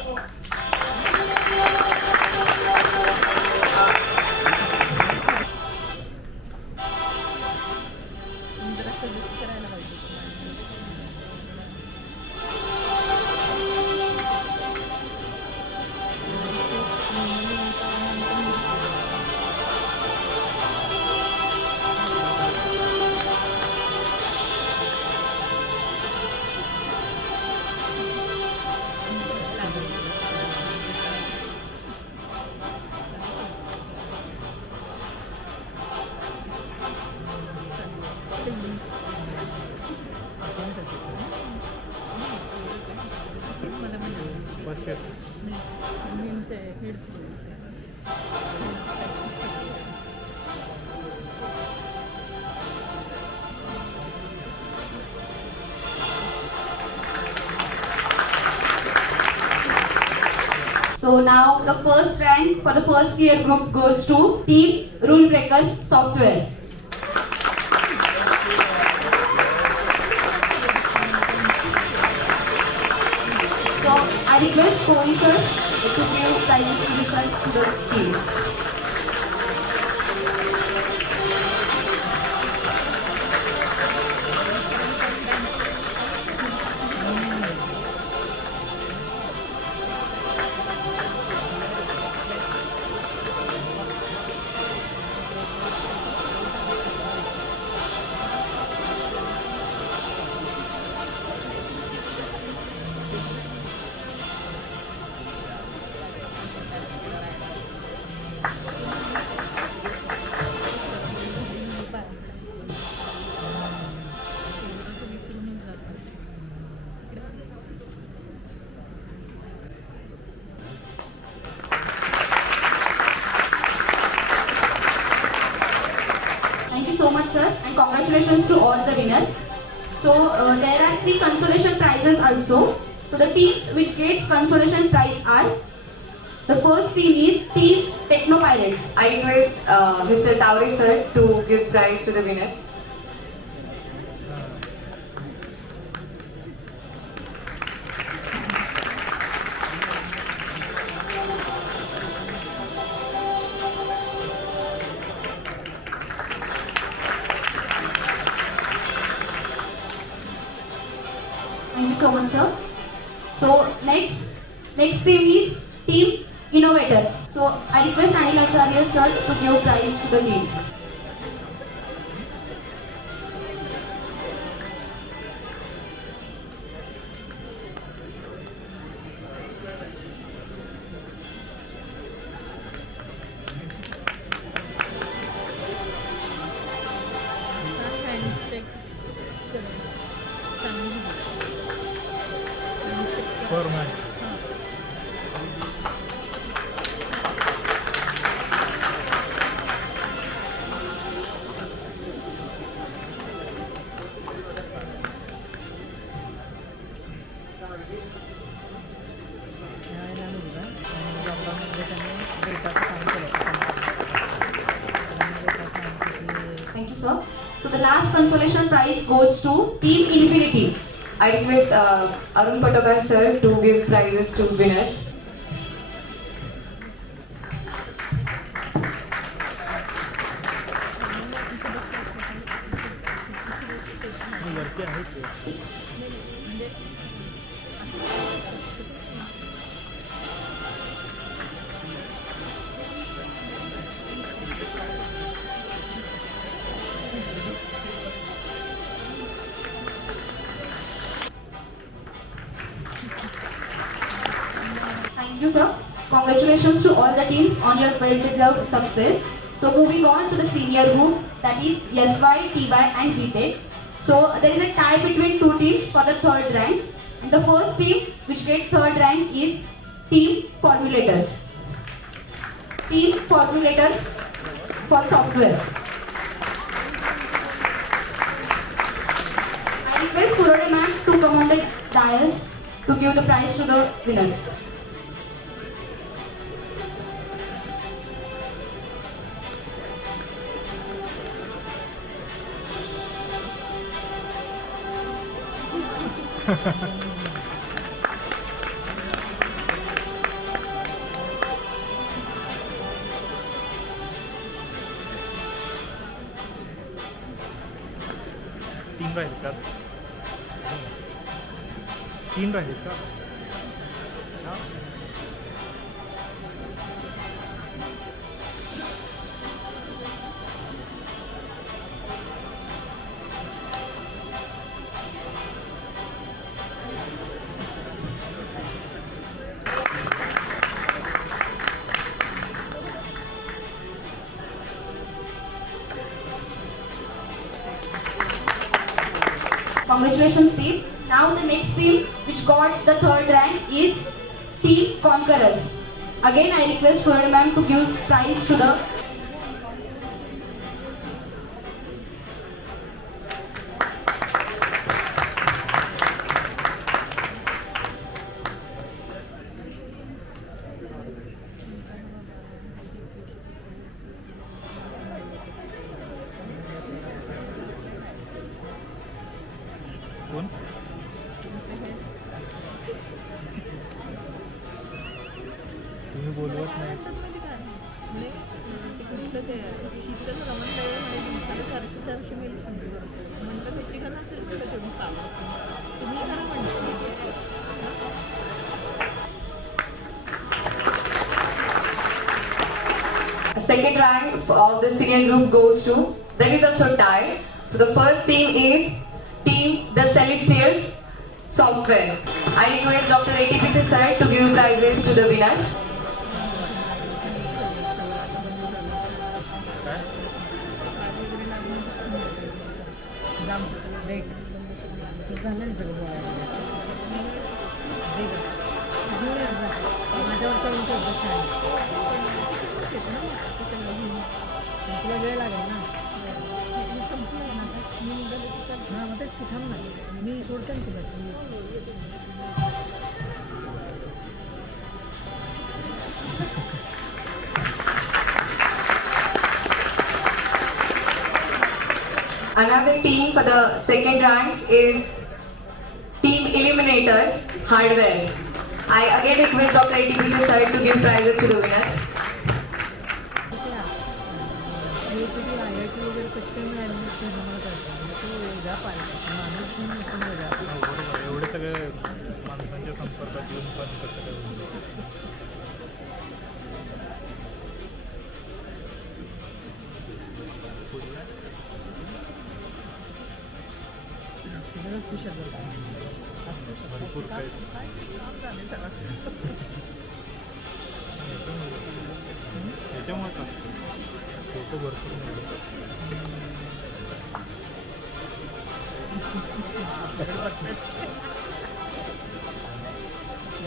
So now the first rank for the first year group goes to Team Rule Breakers Software. So I request Kohli sir to give prize distribution to the teams. Thank you so much, sir, and congratulations to all the winners. So there are 3 consolation prizes also. So the teams which get consolation prize are, the first team is Team Techno Pirates. I request Mr. Tauri sir to give prize to the winners. Thank you so much, sir. So next team is Team Innovators. So I request Anil Acharya sir to give prize to the team. Thank you, sir. So the last consolation prize goes to Team Infinity. I request Arun Patokar sir to give prizes to winners. Thank you, sir. Congratulations to all the teams on your well-deserved success. So moving on to the senior group, that is SY, TY and BTech. So there is a tie between 2 teams for the 3rd rank. And the first team which get 3rd rank is Team Formulators. Team Formulators for software. I request Kurode ma'am to come on the dais to give the prize to the winners. तीन राहील का? तीन राहील का? Congratulations team. Now the next team which got the third rank is Team Conquerors. Again I request Florida ma'am to give prize to the कोण? तुम्ही बोलवत नाही. Second rank of the senior group goes to, that is also tie. So the first team is Team The Celestials Software. I request Dr. ATPC sir to give prizes to the winners. Another team for the second rank is Team Eliminators Hardware. I again request Dr. ATPC sir to give prizes to the winners. एवढे सगळे माणसांच्या संपर्कात येऊन पण कसं काय होईल? भरपूर काही याच्यामुळेच असतं फोटो भरपूर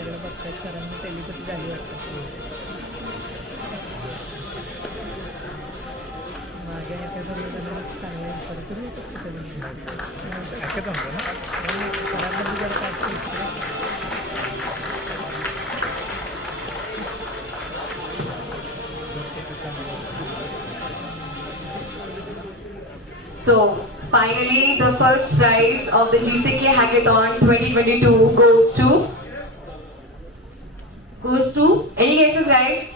सरांनी टेलिपॅथी झाली वाटतं. मागे हॅकॅथॉन चांगले भरपूर हॅकॅथॉन ना सरांनी जर काय So finally the first prize of the GCEK Hackathon 2022 goes to any guesses guys?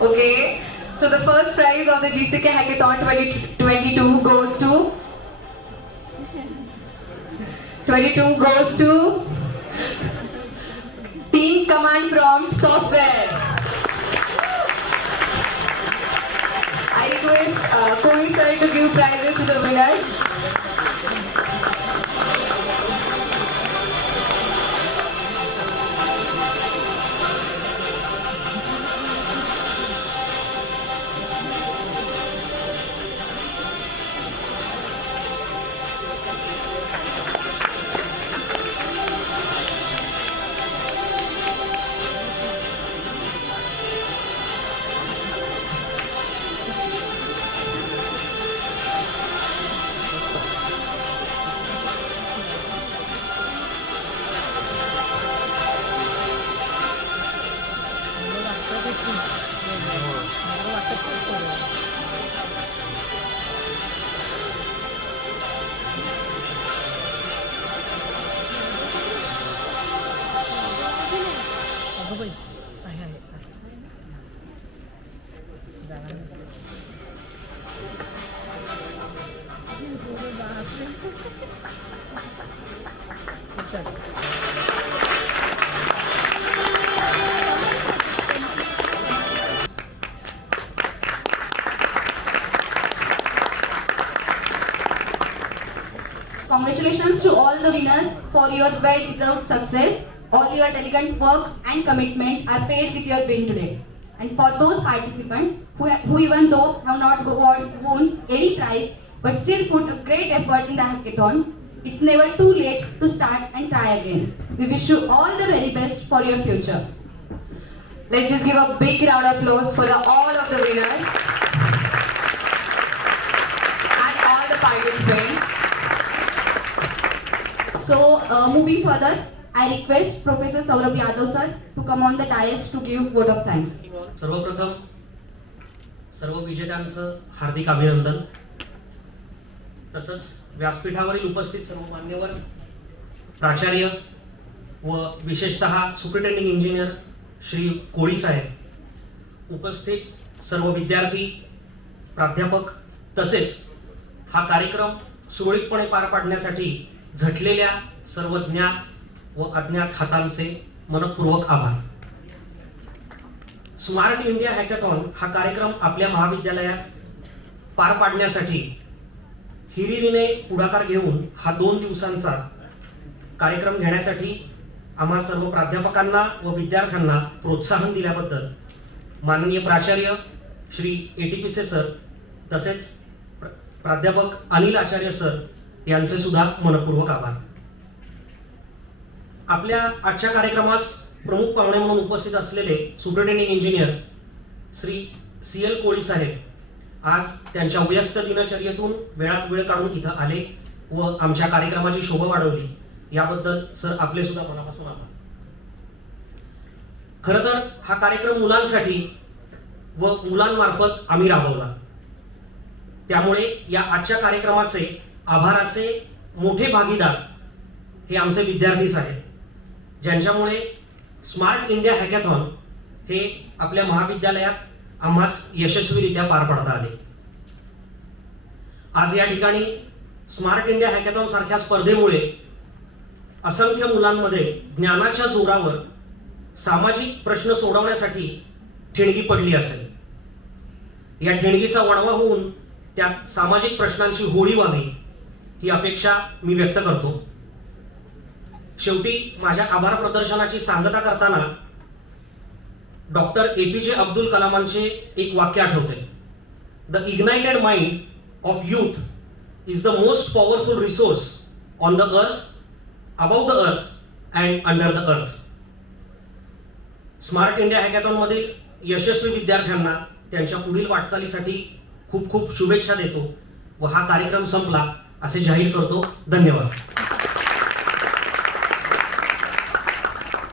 Okay, so the first prize of the GCEK Hackathon 2022 goes to Team Command Prompt Software. I request Kohli sir to give prizes to the winners. Congratulations to all the winners for your well-deserved success. All your diligent work and commitment are paid with your win today. And for those participants who even though have not won any prize but still put a great effort in the hackathon, it's never too late to start and try again. We wish you all the very best for your future. Let's just give a big round of applause for all of the winners and all the participants. So moving further, I request Professor Saurabh Yadav sir to come on the dais to give vote of thanks. सर्वप्रथम सर्व विजेत्यांचं हार्दिक अभिनंदन. तसंच व्यासपीठावरील उपस्थित सर्व मान्यवर प्राचार्य व विशेषतः superintending engineer Shri कोळी साहेब, उपस्थित सर्व विद्यार्थी, प्राध्यापक तसेच हा कार्यक्रम सुरळीतपणे पार पाडण्यासाठी झटलेल्या सर्व ज्ञात व अज्ञात हातांचे मनपूर्वक आभार. स्मार्ट इंडिया हॅकॅथॉन हा कार्यक्रम आपल्या महाविद्यालयात पार पाडण्यासाठी हिरिरीने पुढाकार घेऊन हा 2 दिवसांचा कार्यक्रम घेण्यासाठी आम्हा सर्व प्राध्यापकांना व विद्यार्थ्यांना प्रोत्साहन दिल्याबद्दल माननीय प्राचार्य श्री ATPC सर तसेच प्राध्यापक अनिल आचार्य सर यांचे सुद्धा मनपूर्वक आभार. आपल्या आजच्या कार्यक्रमास प्रमुख पाहुणे म्हणून उपस्थित असलेले सुपरिटेंडिंग इंजिनियर श्री CL कोळी साहेब आज त्यांच्या व्यस्त दिनचर्येतून वेळात वेळ काढून इथं आले व आमच्या कार्यक्रमाची शोभा वाढवली. याबद्दल सर आपले सुद्धा मनापासून आभार. खरं तर हा कार्यक्रम मुलांसाठी व मुलांमार्फत आम्ही राबवला, त्यामुळे या आजच्या कार्यक्रमाचे आभाराचे मोठे भागीदार हे आमचे विद्यार्थीच आहेत, ज्यांच्यामुळे स्मार्ट इंडिया हॅकॅथॉन हे आपल्या महाविद्यालयात आम्हास यशस्वीरित्या पार पाडता आले. आज या ठिकाणी स्मार्ट इंडिया हॅकॅथॉन सारख्या स्पर्धेमुळे असंख्य मुलांमध्ये ज्ञानाच्या जोरावर सामाजिक प्रश्न सोडवण्यासाठी ठिणगी पडली असेल. या ठिणगीचा वणवा होऊन त्या सामाजिक प्रश्नांची होळी व्हावी ही अपेक्षा मी व्यक्त करतो. शेवटी माझ्या आभार प्रदर्शनाची सांगता करताना डॉक्टर APJ अब्दुल कलामांचे एक वाक्य आठवते. The ignited mind of youth is the most powerful resource on the earth, above the earth and under the earth. Smart India hackathon मधील यशस्वी विद्यार्थ्यांना त्यांच्या पुढील वाटचालीसाठी खूप खूप शुभेच्छा देतो व हा कार्यक्रम संपला असे जाहीर करतो. धन्यवाद.